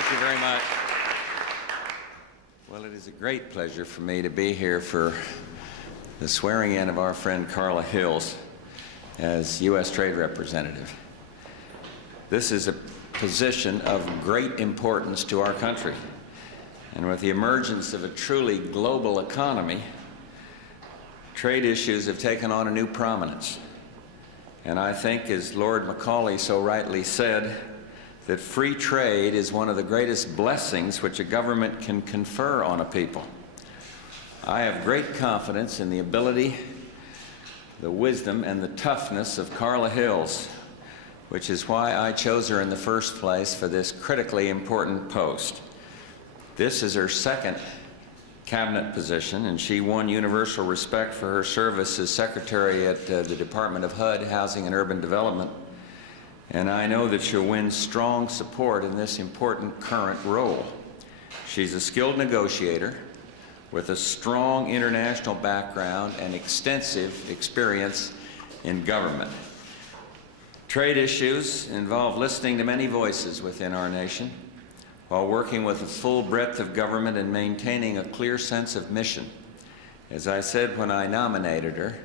Thank you very much. Well, it is a great pleasure for me to be here for the swearing-in of our friend Carla Hills as U.S. Trade Representative. This is a position of great importance to our country. And with the emergence of a truly global economy, trade issues have taken on a new prominence. And I think, as Lord Macaulay so rightly said, that free trade is one of the greatest blessings which a government can confer on a people. I have great confidence in the ability, the wisdom, and the toughness of Carla Hills, which is why I chose her in the first place for this critically important post. This is her second cabinet position, and she won universal respect for her service as Secretary at the Department of HUD, Housing and Urban Development. And I know that she'll win strong support in this important current role. She's a skilled negotiator with a strong international background and extensive experience in government. Trade issues involve listening to many voices within our nation while working with a full breadth of government and maintaining a clear sense of mission. As I said when I nominated her,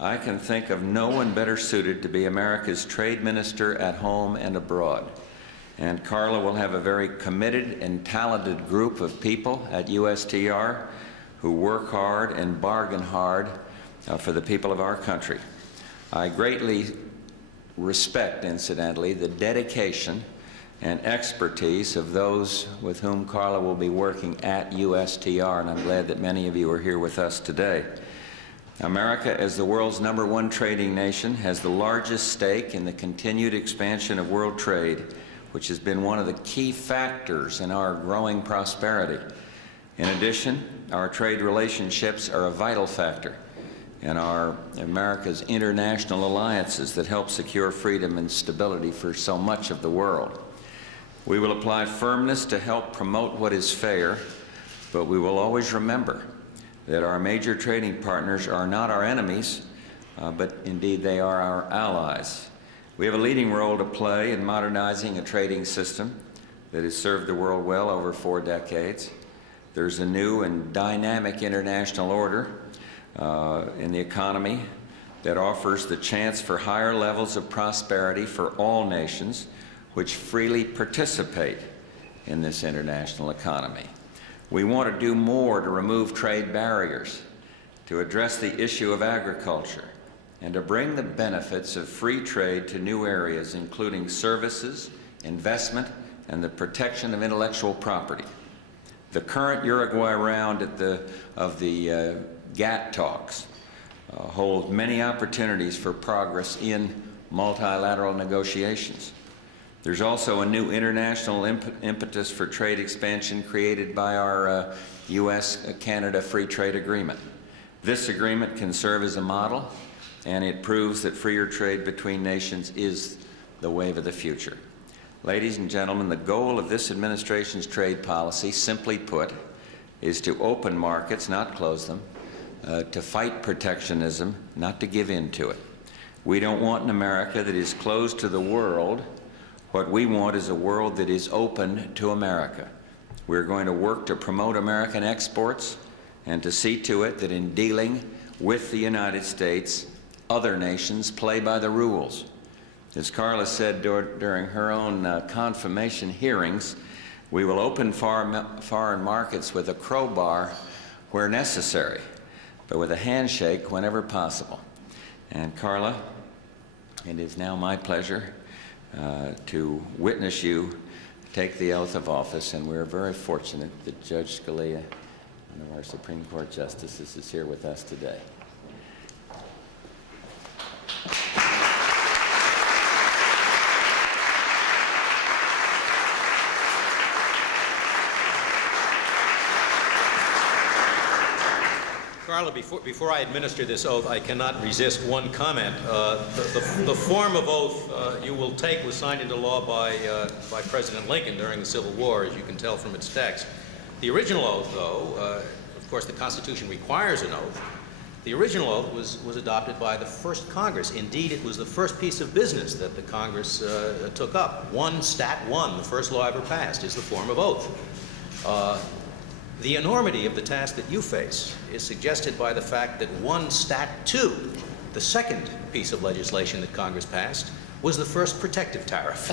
I can think of no one better suited to be America's trade minister at home and abroad. And Carla will have a very committed and talented group of people at USTR who work hard and bargain hard for the people of our country. I greatly respect, incidentally, the dedication and expertise of those with whom Carla will be working at USTR, and I'm glad that many of you are here with us today. America, as the world's #1 trading nation, has the largest stake in the continued expansion of world trade, which has been one of the key factors in our growing prosperity. In addition, our trade relationships are a vital factor in America's international alliances that help secure freedom and stability for so much of the world. We will apply firmness to help promote what is fair, but we will always remember that our major trading partners are not our enemies, but indeed they are our allies. We have a leading role to play in modernizing a trading system that has served the world well over 4 decades. There's a new and dynamic international order in the economy that offers the chance for higher levels of prosperity for all nations which freely participate in this international economy. We want to do more to remove trade barriers, to address the issue of agriculture, and to bring the benefits of free trade to new areas, including services, investment, and the protection of intellectual property. The current Uruguay round of the GATT talks hold many opportunities for progress in multilateral negotiations. There's also a new international impetus for trade expansion created by our U.S.-Canada Free Trade Agreement. This agreement can serve as a model, and it proves that freer trade between nations is the wave of the future. Ladies and gentlemen, the goal of this administration's trade policy, simply put, is to open markets, not close them, to fight protectionism, not to give in to it. We don't want an America that is closed to the world. What we want is a world that is open to America. We're going to work to promote American exports and to see to it that in dealing with the United States, other nations play by the rules. As Carla said during her own confirmation hearings, we will open foreign markets with a crowbar where necessary, but with a handshake whenever possible. And Carla, it is now my pleasure to witness you take the oath of office, and we're very fortunate that Judge Scalia, one of our Supreme Court justices, is here with us today. Carla, before I administer this oath, I cannot resist one comment. The form of oath you will take was signed into law by President Lincoln during the Civil War, as you can tell from its text. The original oath, though, of course, the Constitution requires an oath. The original oath was adopted by the first Congress. Indeed, it was the first piece of business that the Congress took up. 1 Stat 1, the first law ever passed, is the form of oath. The enormity of the task that you face is suggested by the fact that 1 Stat 2, the second piece of legislation that Congress passed, was the first protective tariff.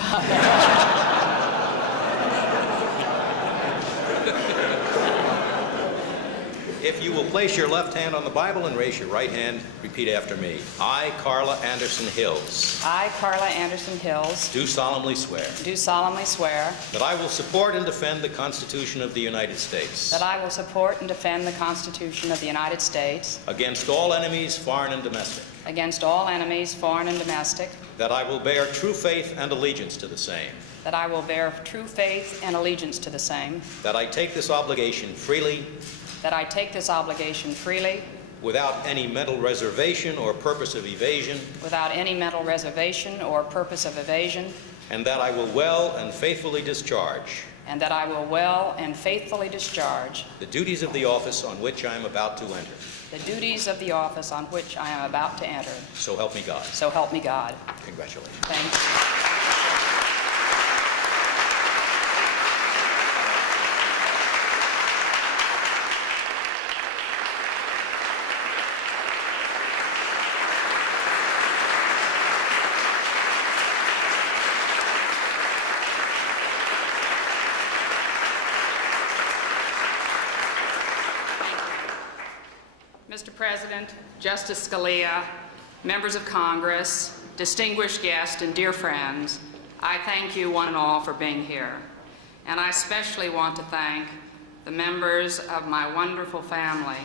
If you will place your left hand on the Bible and raise your right hand, repeat after me. I, Carla Anderson Hills. I, Carla Anderson Hills. Do solemnly swear. Do solemnly swear. That I will support and defend the Constitution of the United States. That I will support and defend the Constitution of the United States. Against all enemies, foreign and domestic. Against all enemies, foreign and domestic. That I will bear true faith and allegiance to the same. That I will bear true faith and allegiance to the same. That I take this obligation freely. That I take this obligation freely. Without any mental reservation or purpose of evasion. Without any mental reservation or purpose of evasion. And that I will well and faithfully discharge. And that I will well and faithfully discharge. The duties of the office on which I am about to enter. The duties of the office on which I am about to enter. So help me God. So help me God. Congratulations. Thank you. Mr. President, Justice Scalia, members of Congress, distinguished guests, and dear friends, I thank you one and all for being here. And I especially want to thank the members of my wonderful family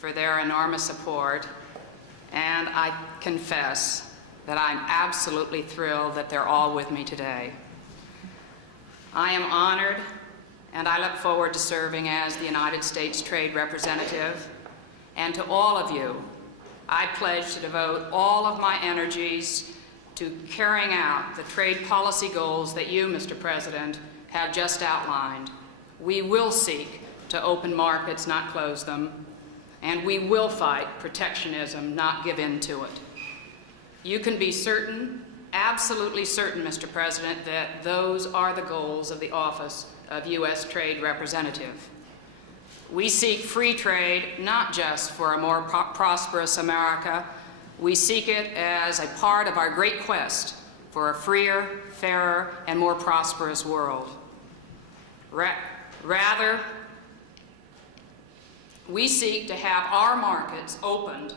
for their enormous support. And I confess that I'm absolutely thrilled that they're all with me today. I am honored, and I look forward to serving as the United States Trade Representative. And to all of you, I pledge to devote all of my energies to carrying out the trade policy goals that you, Mr. President, have just outlined. We will seek to open markets, not close them, and we will fight protectionism, not give in to it. You can be certain, absolutely certain, Mr. President, that those are the goals of the Office of U.S. Trade Representative. We seek free trade not just for a more prosperous America. We seek it as a part of our great quest for a freer, fairer, and more prosperous world. Rather, we seek to have our markets opened,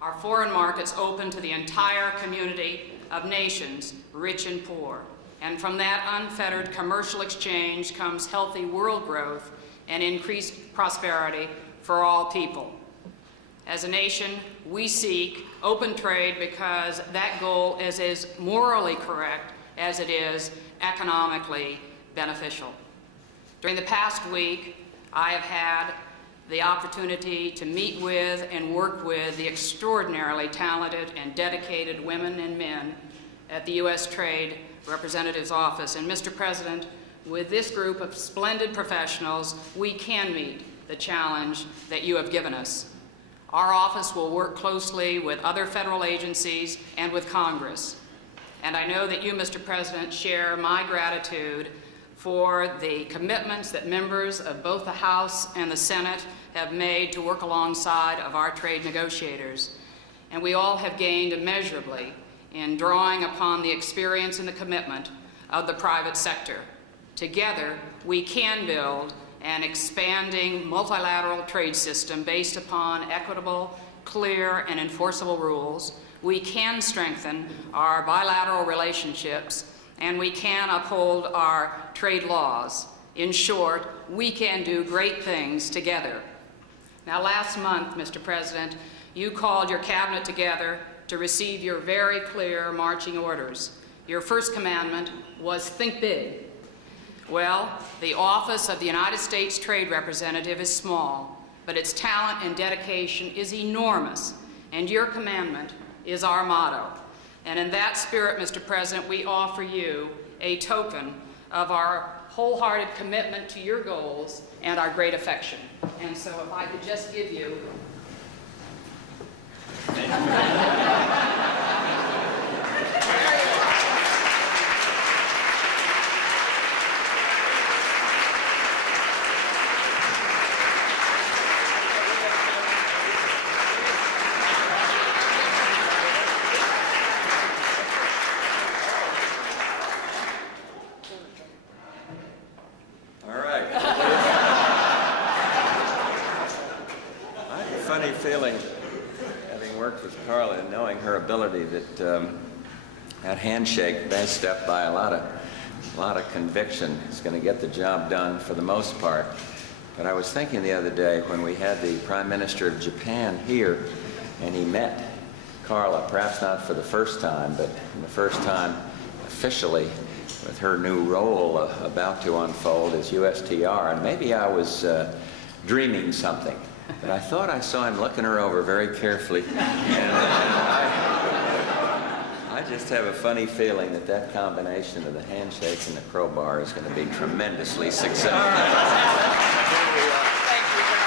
our foreign markets open to the entire community of nations, rich and poor. And from that unfettered commercial exchange comes healthy world growth and increased prosperity for all people. As a nation, we seek open trade because that goal is as morally correct as it is economically beneficial. During the past week, I have had the opportunity to meet with and work with the extraordinarily talented and dedicated women and men at the U.S. Trade Representative's Office. And Mr. President, with this group of splendid professionals, we can meet the challenge that you have given us. Our office will work closely with other federal agencies and with Congress. And I know that you, Mr. President, share my gratitude for the commitments that members of both the House and the Senate have made to work alongside of our trade negotiators. And we all have gained immeasurably in drawing upon the experience and the commitment of the private sector. Together, we can build an expanding multilateral trade system based upon equitable, clear, and enforceable rules. We can strengthen our bilateral relationships, and we can uphold our trade laws. In short, we can do great things together. Now, last month, Mr. President, you called your cabinet together to receive your very clear marching orders. Your first commandment was think big. Well, the Office of the United States Trade Representative is small, but its talent and dedication is enormous, and your commandment is our motto. And in that spirit, Mr. President, we offer you a token of our wholehearted commitment to your goals and our great affection. And so if I could just give you Feeling, having worked with Carla and knowing her ability, that that handshake based up by a lot of conviction is going to get the job done for the most part. But I was thinking the other day when we had the Prime Minister of Japan here and he met Carla, perhaps not for the first time, but the first time officially with her new role about to unfold as USTR, and maybe I was dreaming something. But I thought I saw him looking her over very carefully, and I just have a funny feeling that that combination of the handshake and the crowbar is going to be tremendously successful. Thank you very much.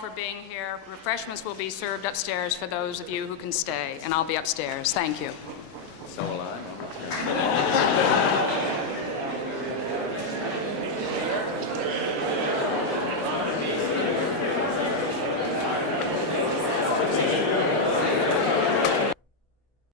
For being here. Refreshments will be served upstairs for those of you who can stay, and I'll be upstairs. Thank you. So will I.